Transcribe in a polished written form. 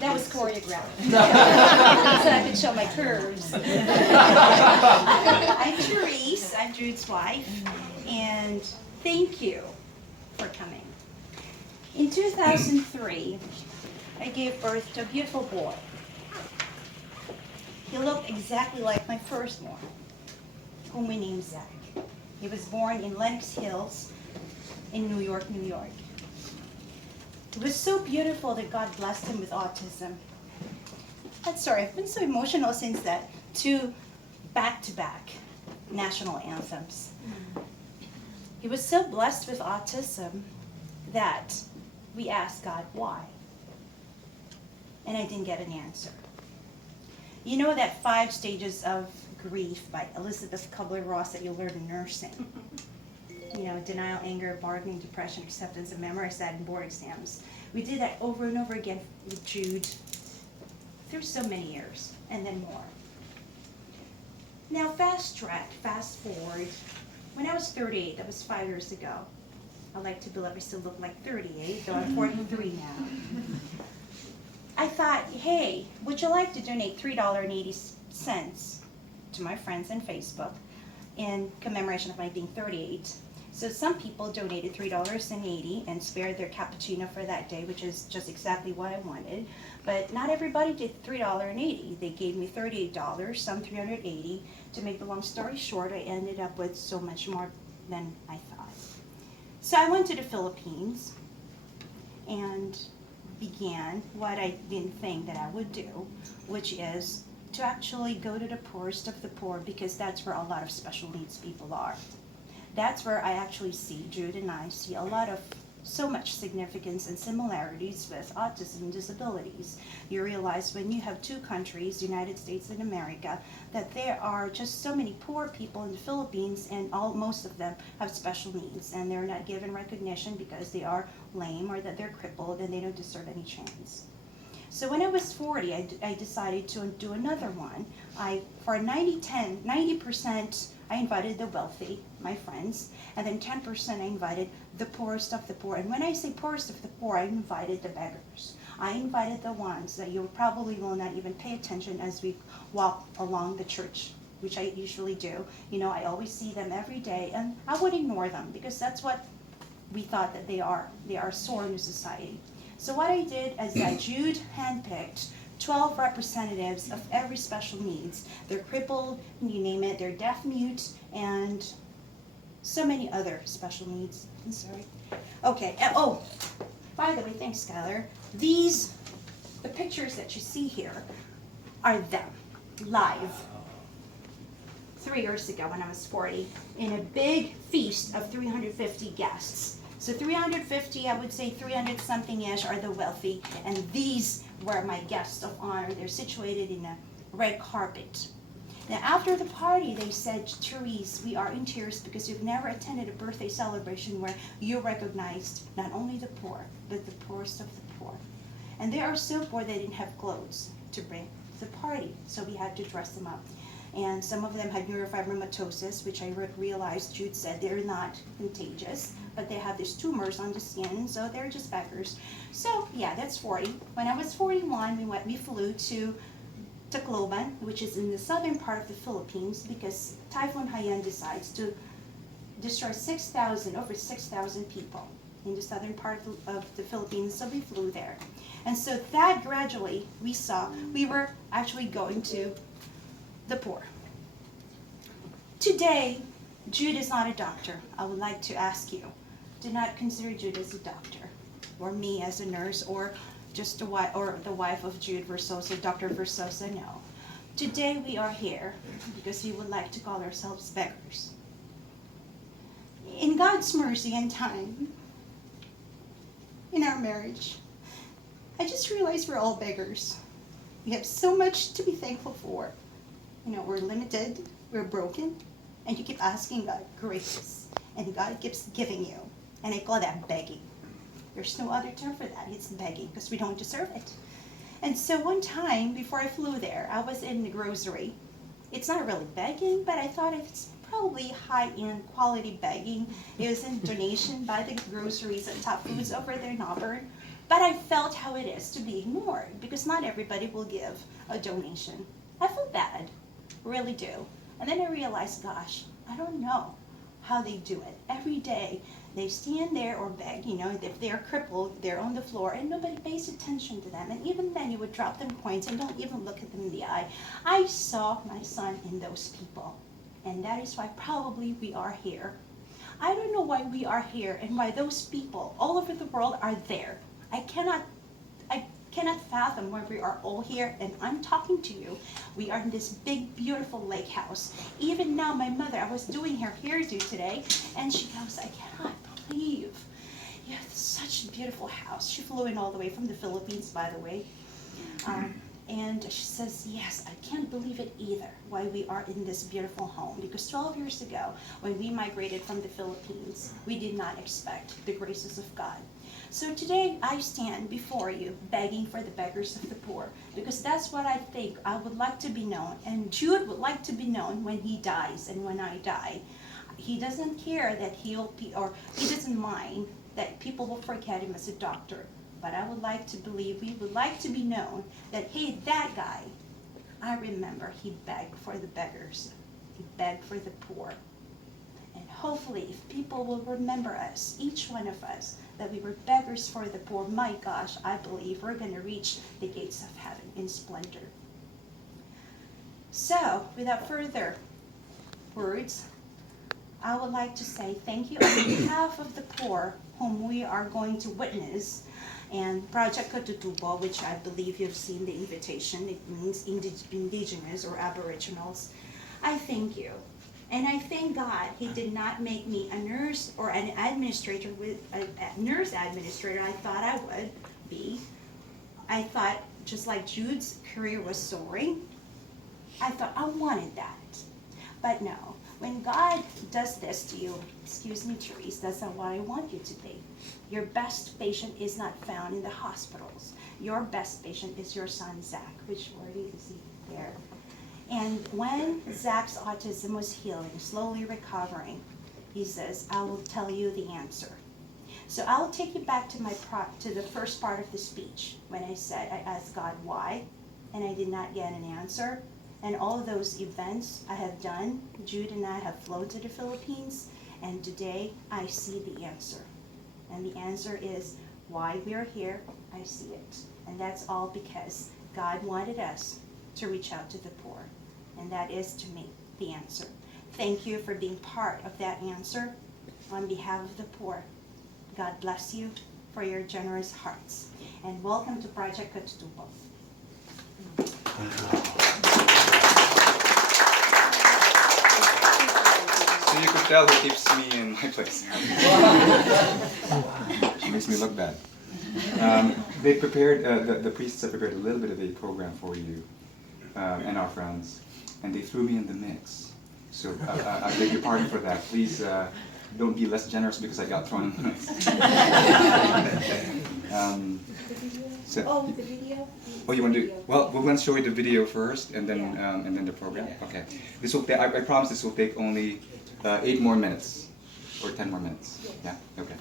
That was choreographed. So I could show my curves. I'm Therese, I'm Jude's wife, and thank you for coming. In 2003, I gave birth to a beautiful boy. He looked exactly like my firstborn, whom we named Zach. He was born in Lenox Hills in New York, New York. It was so beautiful that God blessed him with autism. Sorry, I've been so emotional since that. 2 back-to-back national anthems. He was so blessed with autism that we asked God why. And I didn't get an answer. You know that 5 stages of grief by Elizabeth Kubler-Ross that you learn in nursing? You know, denial, anger, bargaining, depression, acceptance, and memory sat in board exams. We did that over and over again with Jude through so many years, and then more. Now fast forward, when I was 38, that was 5 years ago. I like to believe I still look like 38, though I'm 43 now. I thought, hey, would you like to donate $3.80 to my friends on Facebook in commemoration of my being 38? So some people donated $3.80 and spared their cappuccino for that day, which is just exactly what I wanted. But not everybody did $3.80. They gave me $38, some $380. To make the long story short, I ended up with so much more than I thought. So I went to the Philippines and began what I didn't think that I would do, which is to actually go to the poorest of the poor, because that's where a lot of special needs people are. That's where I actually see, Jude and I see a lot of so much significance and similarities with autism and disabilities. You realize when you have 2 countries, United States and America, that there are just so many poor people in the Philippines, and most of them have special needs, and they're not given recognition because they are lame or that they're crippled and they don't deserve any chance. So when I was 40, I decided to do another one. For 90%, I invited the wealthy, my friends, and then 10% I invited the poorest of the poor. And when I say poorest of the poor, I invited the beggars. I invited the ones that you probably will not even pay attention as we walk along the church, which I usually do. You know, I always see them every day, and I would ignore them because that's what we thought that they are. They are sore in society. So what I did is that Jude handpicked 12 representatives of every special needs. They're crippled, you name it, they're deaf, mute, and so many other special needs. I'm sorry. Okay, oh, by the way, thanks, Skylar. The pictures that you see here are them, live. 3 years ago when I was 40, in a big feast of 350 guests. So 350, I would say 300 something-ish are the wealthy, and these were my guests of honor. They're situated in a red carpet. Now after the party, they said, Therese, we are in tears because we've never attended a birthday celebration where you recognized not only the poor, but the poorest of the poor. And they are so poor they didn't have clothes to bring to the party, so we had to dress them up. And some of them had neurofibromatosis, which I realized, Jude said, they're not contagious, but they have these tumors on the skin, so they're just beggars. So yeah, that's 40. When I was 41, we flew to Tacloban, which is in the southern part of the Philippines, because Typhoon Haiyan decides to destroy over 6,000 people in the southern part of the Philippines, so we flew there. And so that gradually we were actually going to the poor. Today, Jude is not a doctor. I would like to ask you, do not consider Jude as a doctor, or me as a nurse, or just the wife of Jude Versosa, Dr. Versosa, no. Today we are here because we would like to call ourselves beggars. In God's mercy and time, in our marriage, I just realized we're all beggars. We have so much to be thankful for. You know, we're limited, we're broken, and you keep asking God grace, and God keeps giving you. And I call that begging. There's no other term for that. It's begging, because we don't deserve it. And so one time, before I flew there, I was in the grocery. It's not really begging, but I thought it's probably high-end quality begging. It was in donation by the groceries at Top Foods over there in Auburn. But I felt how it is to be ignored because not everybody will give a donation. I feel bad, really do. And then I realized, gosh, I don't know how they do it. Every day they stand there or beg, you know, if they're crippled, they're on the floor and nobody pays attention to them. And even then you would drop them coins and don't even look at them in the eye. I saw my son in those people. And that is why probably we are here. I don't know why we are here and why those people all over the world are there. I cannot fathom why we are all here, and I'm talking to you. We are in this big, beautiful lake house. Even now, my mother, I was doing her hairdo today, and she goes, I cannot believe you have such a beautiful house. She flew in all the way from the Philippines, by the way. And she says, yes, I can't believe it either, why we are in this beautiful home. Because 12 years ago, when we migrated from the Philippines, we did not expect the graces of God. So today, I stand before you begging for the beggars of the poor, because that's what I think I would like to be known, and Jude would like to be known when he dies and when I die. He doesn't care that he'll be, or he doesn't mind that people will forget him as a doctor. But I would like to believe, we would like to be known that, hey, that guy, I remember he begged for the beggars. He begged for the poor. And hopefully, if people will remember us, each one of us, that we were beggars for the poor, my gosh, I believe we're going to reach the gates of heaven in splendor. So, without further words, I would like to say thank you on behalf of the poor whom we are going to witness, and Project Katutubo, which I believe you've seen the invitation. It means indigenous or aboriginals. I thank you. And I thank God He did not make me a nurse or an administrator with a nurse administrator I thought I would be. I thought, just like Jude's career was soaring, I thought I wanted that. But no, when God does this to you, excuse me, Therese, that's not what I want you to be. Your best patient is not found in the hospitals. Your best patient is your son, Zach. Which word is he there? And when Zach's autism was healing, slowly recovering, he says, I will tell you the answer. So I'll take you back to to the first part of the speech when I said, I asked God why, and I did not get an answer. And all those events I have done, Jude and I have flown to the Philippines, and today I see the answer. And the answer is why we are here, I see it. And that's all because God wanted us to reach out to the poor. And that is, to me, the answer. Thank you for being part of that answer on behalf of the poor. God bless you for your generous hearts. And welcome to Project Katutubo. So you could tell who keeps me in my place. She makes me look bad. They prepared, the priests have prepared a little bit of a program for you and our friends, and they threw me in the mix. So I beg your pardon for that. Please don't be less generous because I got thrown in the mix. The video? Oh, you want to do? Well, we're going to show you the video first, and then the program. Okay. This will. I promise this will take only 8 more minutes, or 10 more minutes. Yeah. Okay.